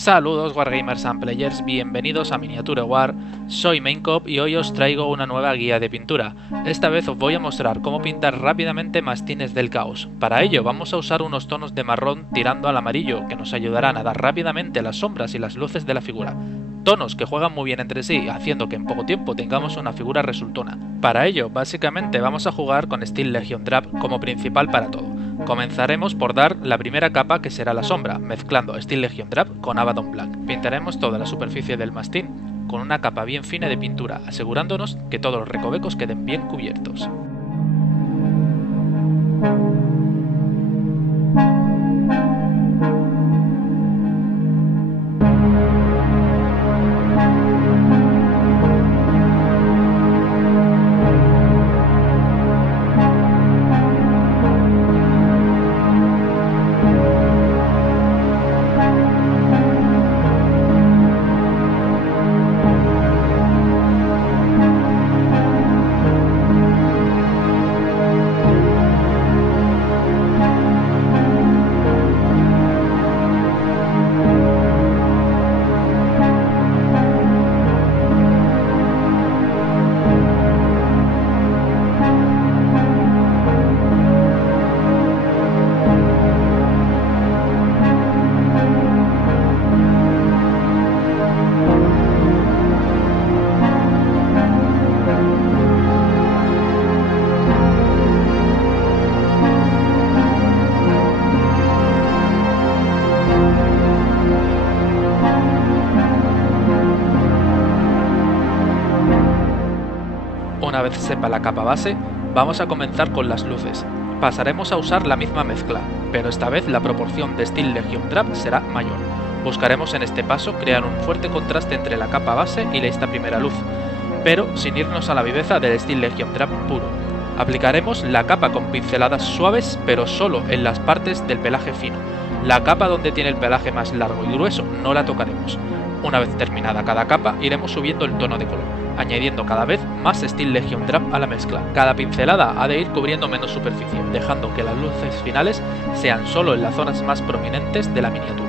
Saludos Wargamers and Players, bienvenidos a Miniature War, soy Maincop y hoy os traigo una nueva guía de pintura. Esta vez os voy a mostrar cómo pintar rápidamente mastines del caos. Para ello vamos a usar unos tonos de marrón tirando al amarillo que nos ayudarán a dar rápidamente las sombras y las luces de la figura. Tonos que juegan muy bien entre sí, haciendo que en poco tiempo tengamos una figura resultona. Para ello, básicamente vamos a jugar con Steel Legion Drab como principal para todo. Comenzaremos por dar la primera capa, que será la sombra, mezclando Steel Legion Drab con Abaddon Black. Pintaremos toda la superficie del mastín con una capa bien fina de pintura, asegurándonos que todos los recovecos queden bien cubiertos. Una vez sepa la capa base, vamos a comenzar con las luces. Pasaremos a usar la misma mezcla, pero esta vez la proporción de Steel Legion Drab será mayor. Buscaremos en este paso crear un fuerte contraste entre la capa base y esta primera luz, pero sin irnos a la viveza del Steel Legion Drab puro. Aplicaremos la capa con pinceladas suaves, pero solo en las partes del pelaje fino. La capa donde tiene el pelaje más largo y grueso no la tocaremos. Una vez terminada cada capa, iremos subiendo el tono de color, añadiendo cada vez más Steel Legion Drab a la mezcla. Cada pincelada ha de ir cubriendo menos superficie, dejando que las luces finales sean solo en las zonas más prominentes de la miniatura.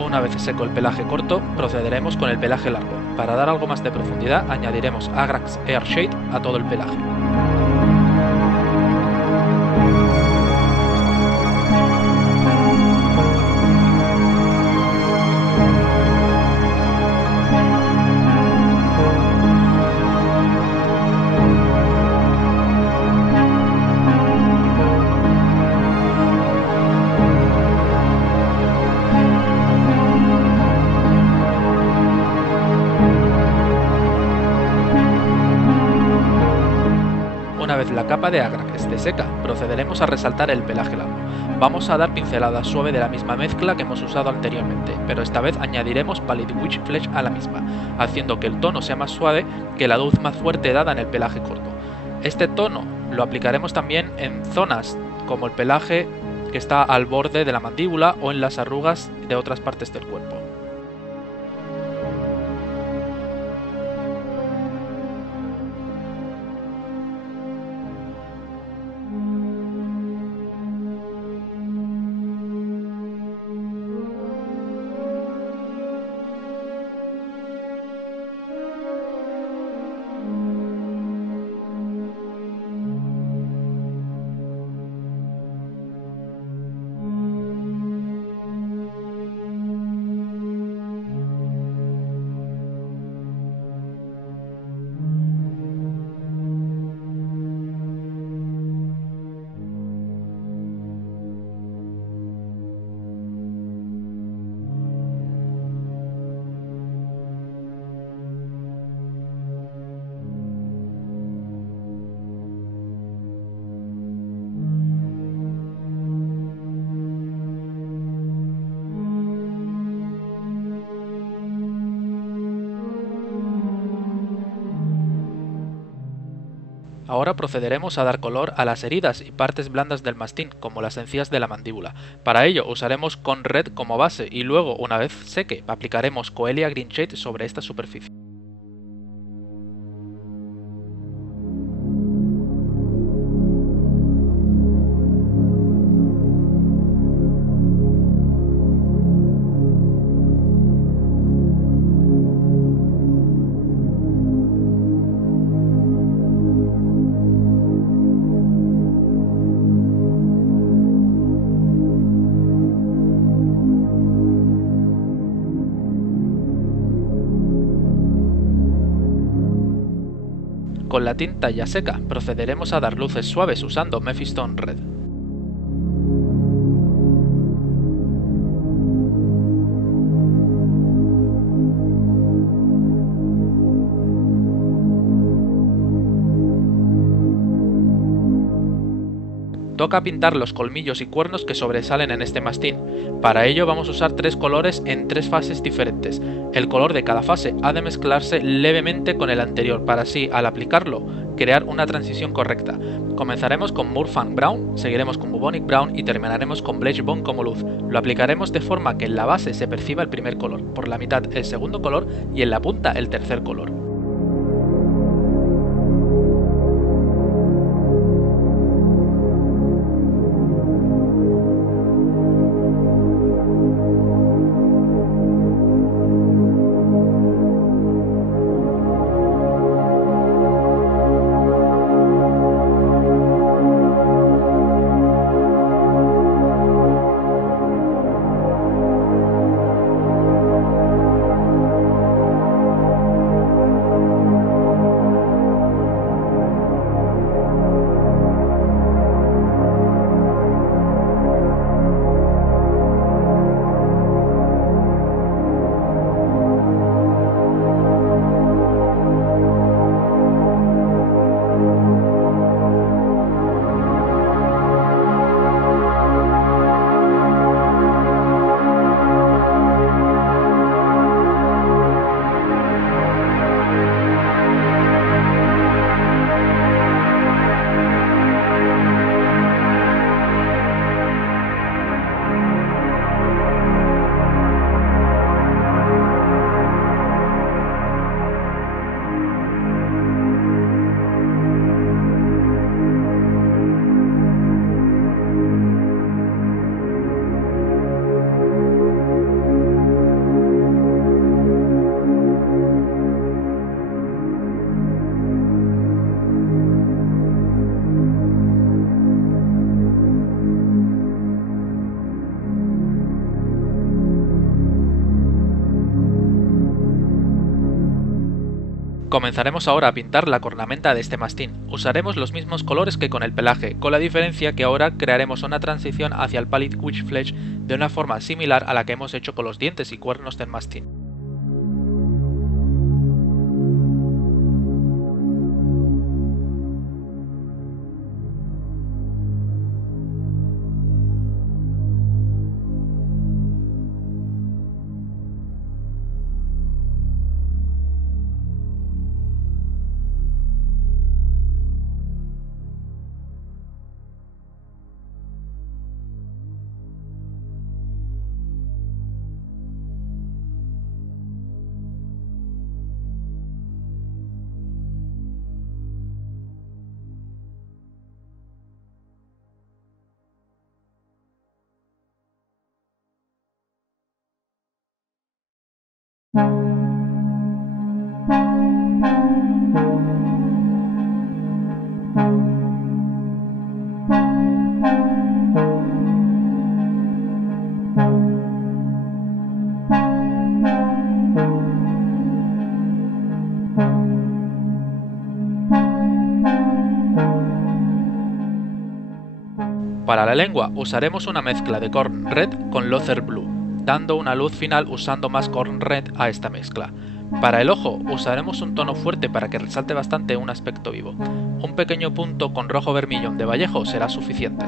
Una vez seco el pelaje corto, procederemos con el pelaje largo. Para dar algo más de profundidad, añadiremos Agrax Airshade a todo el pelaje. capa de Agrag esté seca, procederemos a resaltar el pelaje largo. Vamos a dar pinceladas suaves de la misma mezcla que hemos usado anteriormente, pero esta vez añadiremos Pallid Wych Flesh a la misma, haciendo que el tono sea más suave que la luz más fuerte dada en el pelaje corto. Este tono lo aplicaremos también en zonas como el pelaje que está al borde de la mandíbula o en las arrugas de otras partes del cuerpo. Ahora procederemos a dar color a las heridas y partes blandas del mastín, como las encías de la mandíbula. Para ello usaremos Con Red como base y luego, una vez seque, aplicaremos Coelia Green Shade sobre esta superficie. Con la tinta ya seca, procederemos a dar luces suaves usando Mephiston Red. Toca pintar los colmillos y cuernos que sobresalen en este mastín. Para ello vamos a usar tres colores en tres fases diferentes. El color de cada fase ha de mezclarse levemente con el anterior para así, al aplicarlo, crear una transición correcta. Comenzaremos con Murfang Brown, seguiremos con Bubonic Brown y terminaremos con Blechbone como luz. Lo aplicaremos de forma que en la base se perciba el primer color, por la mitad el segundo color y en la punta el tercer color. Comenzaremos ahora a pintar la cornamenta de este mastín. Usaremos los mismos colores que con el pelaje, con la diferencia que ahora crearemos una transición hacia el Pallid Wych Flesh de una forma similar a la que hemos hecho con los dientes y cuernos del mastín. Para la lengua usaremos una mezcla de Corn Red con Lothar Blue, dando una luz final usando más Corn Red a esta mezcla. Para el ojo usaremos un tono fuerte para que resalte bastante un aspecto vivo. Un pequeño punto con rojo vermillón de Vallejo será suficiente.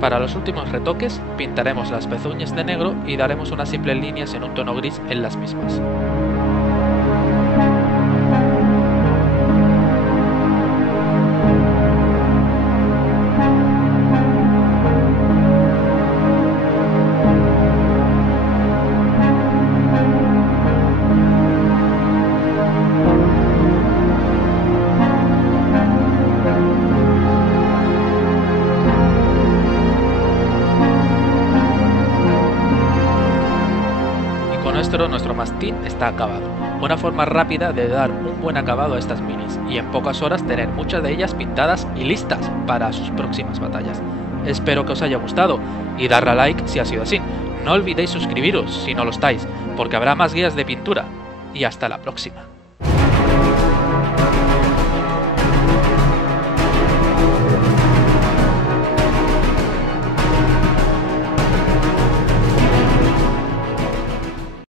Para los últimos retoques, pintaremos las pezuñas de negro y daremos unas simples líneas en un tono gris en las mismas. Nuestro mastín está acabado. Una forma rápida de dar un buen acabado a estas minis y en pocas horas tener muchas de ellas pintadas y listas para sus próximas batallas. Espero que os haya gustado y darle a like si ha sido así. No olvidéis suscribiros si no lo estáis, porque habrá más guías de pintura. Y hasta la próxima.